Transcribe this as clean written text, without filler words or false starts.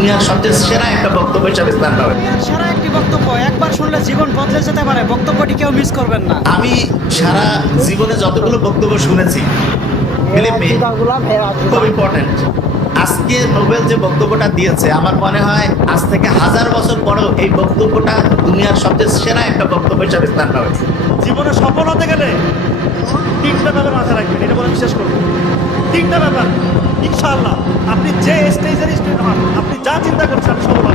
দুনিয়ার সবচেয়ে সেরা একটা বক্তব্য হিসাবে স্থান পাবে। সেরা একটি বক্তব্য, একবার শুনলে জীবন বদলে যেতে পারে। বক্তব্যটি কেউ মিস করবেন না। আমি সারা জীবনে যতগুলো বক্তব্য শুনেছি believe me, খুব ইম্পর্টেন্ট। আজকে নোবেল যে বক্তব্যটা দিয়েছে, আমার মনে হয় আজ থেকে 1000 বছর পরেও এই বক্তব্যটা দুনিয়ার সবচেয়ে সেরা একটা বক্তব্য হিসাবে স্থান পাবে। জীবনে সফল হতে গেলে তিনটা ব্যাপার মাথায় রাখবেন, এটা বলে বিশ্বাস করবেন। তিনটা ব্যাপার, ইনশাআল্লাহ আপনি যে স্টেজের স্টুডেন্ট হন, আপনি যা চিন্তা করছেন সফল